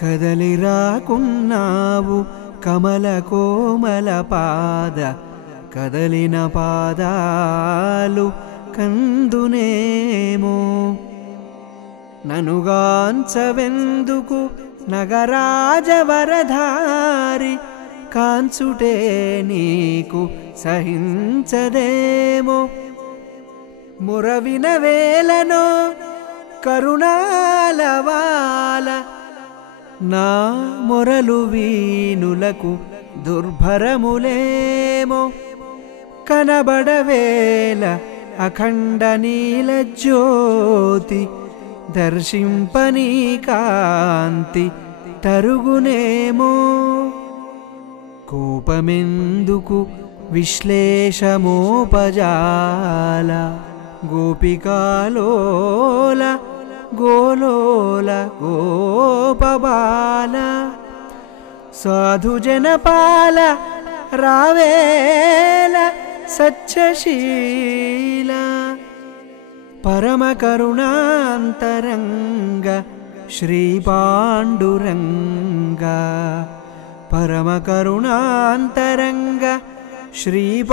కదలిరాకున్నావు కమల కోమల పాద కదలిన పాదాలు కందునేమో ననుగాంచవెందుకు నగరాజవరధారి కాంచుటే నీకు సహించదేమో మురవిన వేలనో కరుణాలవాల నా మొరలు వీనులకు దుర్భరములేమో కనబడవేల అఖండ నీల జ్యోతి దర్శింపనీ కాంతి తరుగునేమో కోపమెందుకు విశ్లేషమోపజాల గోపికాలోల గోలోల గోపబాల సాధుజనపాల రావేల సత్యశీల పరమకరుణాంతరంగ శ్రీపాండురంగ పరమకరుణాంతరంగ శ్రీపాండురంగ